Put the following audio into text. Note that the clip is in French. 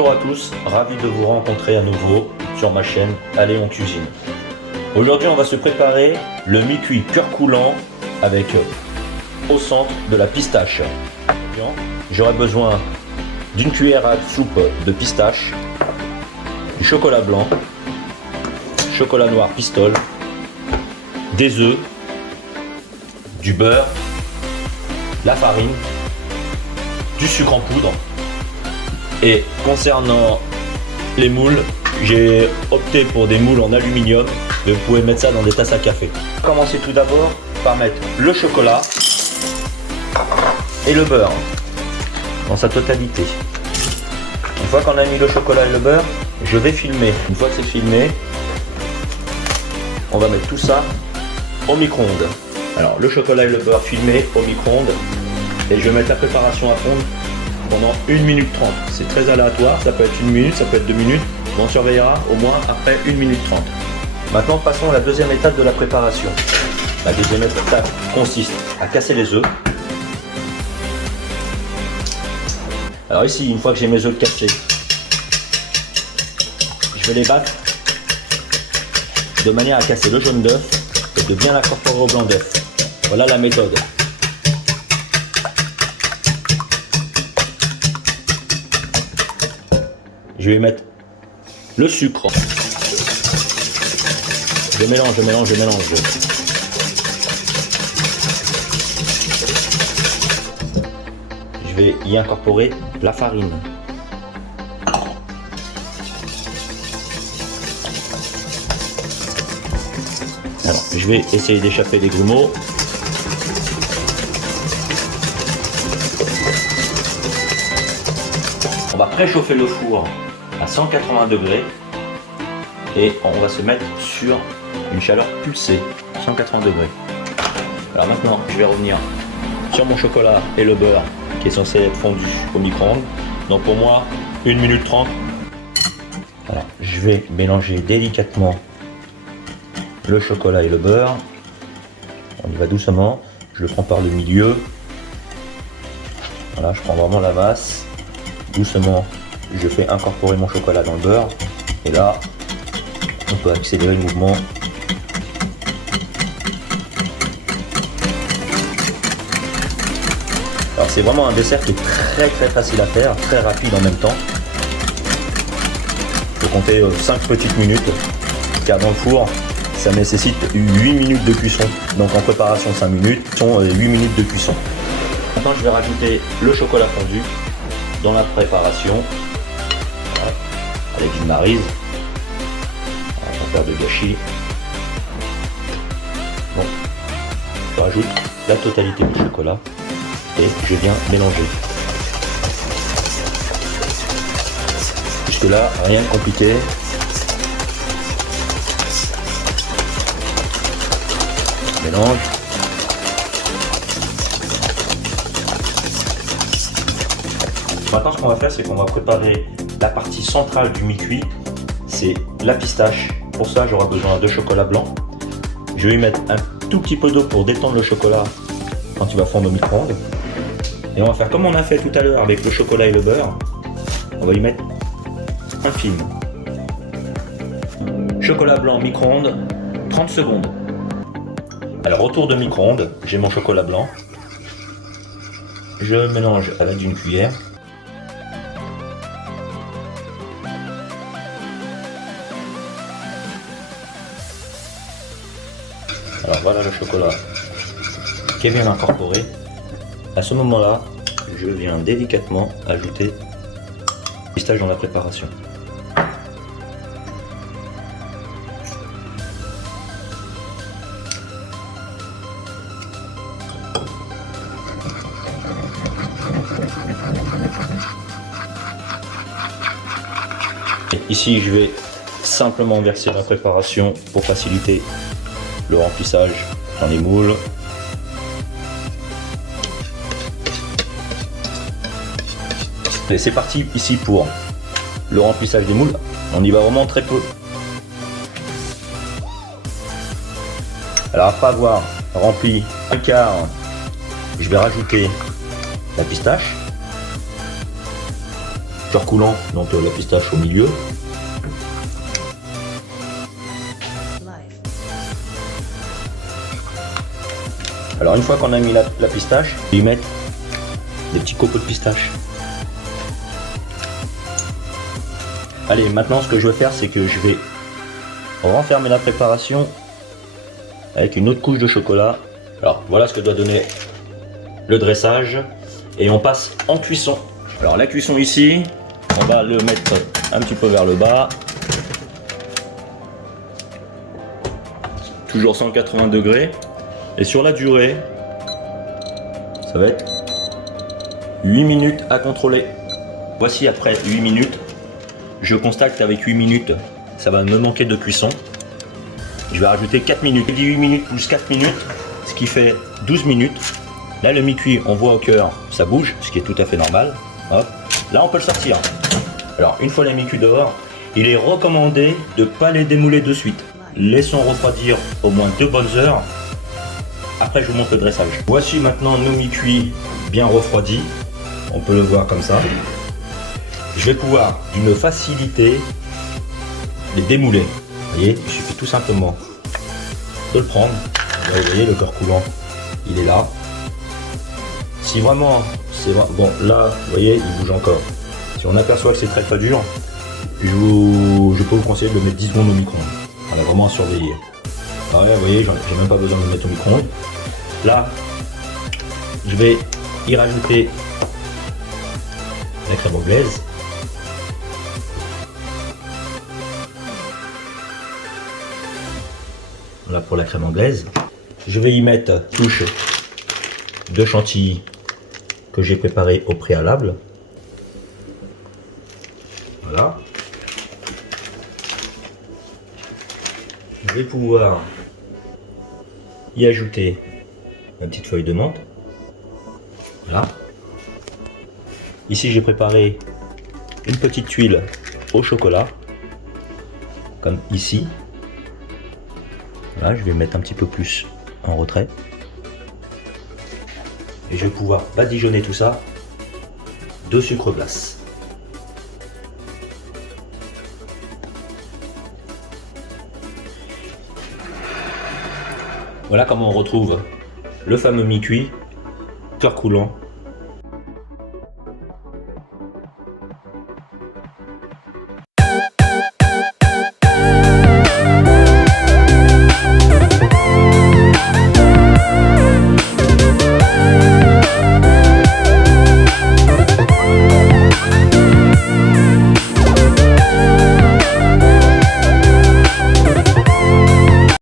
Bonjour à tous, ravi de vous rencontrer à nouveau sur ma chaîne Allez on cuisine. Aujourd'hui on va se préparer le mi-cuit cœur coulant avec au centre de la pistache. J'aurai besoin d'une cuillère à soupe de pistache, du chocolat blanc, chocolat noir pistole, des œufs, du beurre, la farine, du sucre en poudre. Et concernant les moules, j'ai opté pour des moules en aluminium, mais vous pouvez mettre ça dans des tasses à café. On va commencer tout d'abord par mettre le chocolat et le beurre dans sa totalité. Une fois qu'on a mis le chocolat et le beurre, je vais filmer. Une fois que c'est filmé, on va mettre tout ça au micro-ondes. Alors le chocolat et le beurre filmé au micro-ondes, et je vais mettre la préparation à fondre pendant 1 minute 30. C'est très aléatoire, ça peut être 1 minute, ça peut être 2 minutes, mais on surveillera au moins après 1 minute 30. Maintenant passons à la deuxième étape de la préparation. La deuxième étape consiste à casser les œufs. Alors ici, une fois que j'ai mes œufs cassés, je vais les battre de manière à casser le jaune d'œuf et de bien l'incorporer au blanc d'œuf. Voilà la méthode. Je vais mettre le sucre. Je mélange. Je vais y incorporer la farine. Alors, je vais essayer d'échapper les grumeaux. On va préchauffer le four à 180 degrés et on va se mettre sur une chaleur pulsée, 180 degrés. Alors maintenant, je vais revenir sur mon chocolat et le beurre qui est censé être fondu au micro-ondes. Donc pour moi, 1 minute 30. Alors, je vais mélanger délicatement le chocolat et le beurre. On y va doucement. Je le prends par le milieu. Voilà, je prends vraiment la masse. Doucement, je fais incorporer mon chocolat dans le beurre. Et là, on peut accélérer le mouvement. Alors c'est vraiment un dessert qui est très facile à faire, très rapide en même temps. Il faut compter 5 petites minutes, car dans le four, ça nécessite 8 minutes de cuisson. Donc en préparation 5 minutes, sont 8 minutes de cuisson. Maintenant je vais rajouter le chocolat fondu dans la préparation, voilà, avec une maryse, on va faire de gâchis. Bon, je rajoute la totalité du chocolat et je viens mélanger. Jusque là, rien de compliqué. Mélange. Maintenant, ce qu'on va faire, c'est qu'on va préparer la partie centrale du mi-cuit, c'est la pistache. Pour ça, j'aurai besoin de chocolat blanc. Je vais y mettre un tout petit peu d'eau pour détendre le chocolat quand il va fondre au micro-ondes. Et on va faire comme on a fait tout à l'heure avec le chocolat et le beurre. On va y mettre un film. Chocolat blanc micro-ondes, 30 secondes. Alors, retour de micro-ondes, j'ai mon chocolat blanc. Je mélange à l'aide d'une cuillère. Alors voilà le chocolat qui est bien incorporé. À ce moment-là, je viens délicatement ajouter le pistache dans la préparation. Et ici, je vais simplement verser la préparation pour faciliter le remplissage dans les moules. Et c'est parti ici pour le remplissage des moules. On y va vraiment très peu. Alors après avoir rempli un quart, je vais rajouter la pistache. cœur coulant, donc la pistache au milieu. Alors une fois qu'on a mis la pistache, je vais y mettre des petits copeaux de pistache. Allez, maintenant ce que je vais faire, c'est que je vais renfermer la préparation avec une autre couche de chocolat. Alors voilà ce que doit donner le dressage. Et on passe en cuisson. Alors la cuisson ici, on va le mettre un petit peu vers le bas. Toujours 180 degrés. Et sur la durée, ça va être 8 minutes à contrôler. Voici après 8 minutes. Je constate qu'avec 8 minutes, ça va me manquer de cuisson. Je vais rajouter 4 minutes. Je dis 8 minutes plus 4 minutes, ce qui fait 12 minutes. Là, le mi-cuit, on voit au cœur, ça bouge, ce qui est tout à fait normal. Hop. Là, on peut le sortir. Alors, une fois les mi-cuits dehors, il est recommandé de ne pas les démouler de suite. Laissons refroidir au moins 2 bonnes heures. Après, je vous montre le dressage. Voici maintenant nos mi-cuits bien refroidis. On peut le voir comme ça. Je vais pouvoir, d'une facilité, les démouler. Vous voyez, il suffit tout simplement de le prendre. Là, vous voyez, le cœur coulant, il est là. Si vraiment, c'est bon, là, vous voyez, il bouge encore. Si on aperçoit que c'est très dur, je peux vous conseiller de le mettre 10 secondes au micro-ondes. Voilà, vraiment à surveiller. Alors là, vous voyez, j'ai même pas besoin de le mettre au micro-ondes. Là, je vais y rajouter la crème anglaise. Voilà pour la crème anglaise. Je vais y mettre touche de chantilly que j'ai préparé au préalable. Voilà. Je vais pouvoir y ajouter ma petite feuille de menthe. Voilà. Ici j'ai préparé une petite tuile au chocolat, comme ici. Là, je vais mettre un petit peu plus en retrait. Et je vais pouvoir badigeonner tout ça de sucre glace. Voilà comment on retrouve le fameux mi-cuit, cœur coulant,